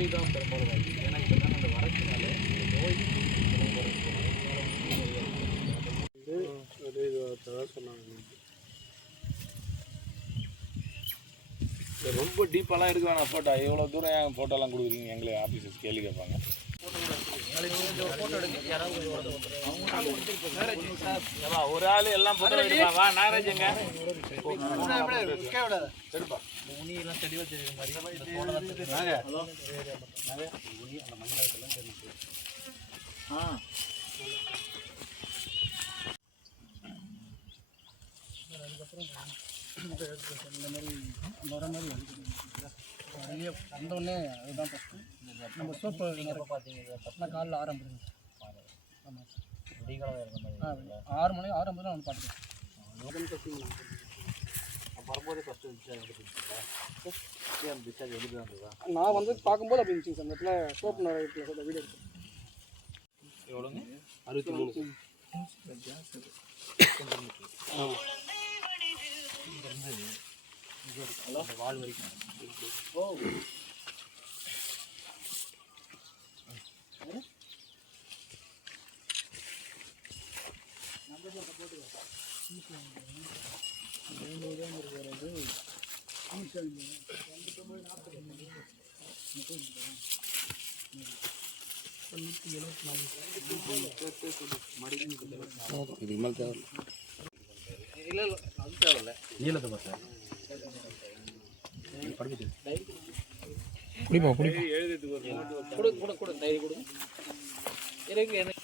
நோய் தான் பெரும்பாலும் வருது. ஏன்னா இப்போதான் அந்த வறட்சினால நோய் சொன்னாங்க. ரொம்ப டீப்பாலாம் எடுக்க வேணாம் ஃபோட்டோ. எவ்வளோ தூரம் ஏன் ஃபோட்டோலாம் கொடுக்குறீங்க? எங்களுக்கு ஆஃபீஸர்ஸ் கேள்வி கேட்பாங்க. ஒரு ஆள் எல்லாம் போட்டோ எடுப்பா. வா நாகராஜங்க எடுப்பா. உனியெல்லாம் தெளிவாக தெரியுற மாதிரி இந்த மாதிரி வர மாதிரி வெளியே வந்தோடனே அதுதான் ஃபஸ்ட்டு நம்ம சோப்பு பார்த்தீங்க ஃபஸ்ட்னா காலையில் ஆரம்பிடுங்க. ஆமாம் விடிகாலம் இருந்த மாதிரி 6 மணி 6:50 நான் பார்த்துட்டேன். வரும்போதே ஃபஸ்ட்டு டிஸ்சார்ஜ் எழுதி வந்ததா? நான் வந்து பார்க்கும்போது அப்படி இருந்துச்சு. அந்த இடத்துல சோப்பு நிறைய இருக்குல்ல, வீடியோ எடுத்து எவ்வளோங்க? 63 வால் வரைக்கும். ஓ குடிப்பா குடிப்பா கொடு கொடு டைரி கொடுங்க. இருக்கு எனக்கு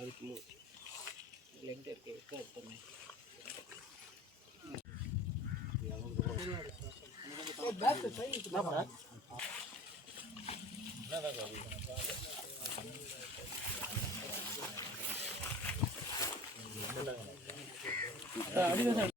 அதுக்கு லெங்க் இருக்கு எடுத்துமே. என்னடா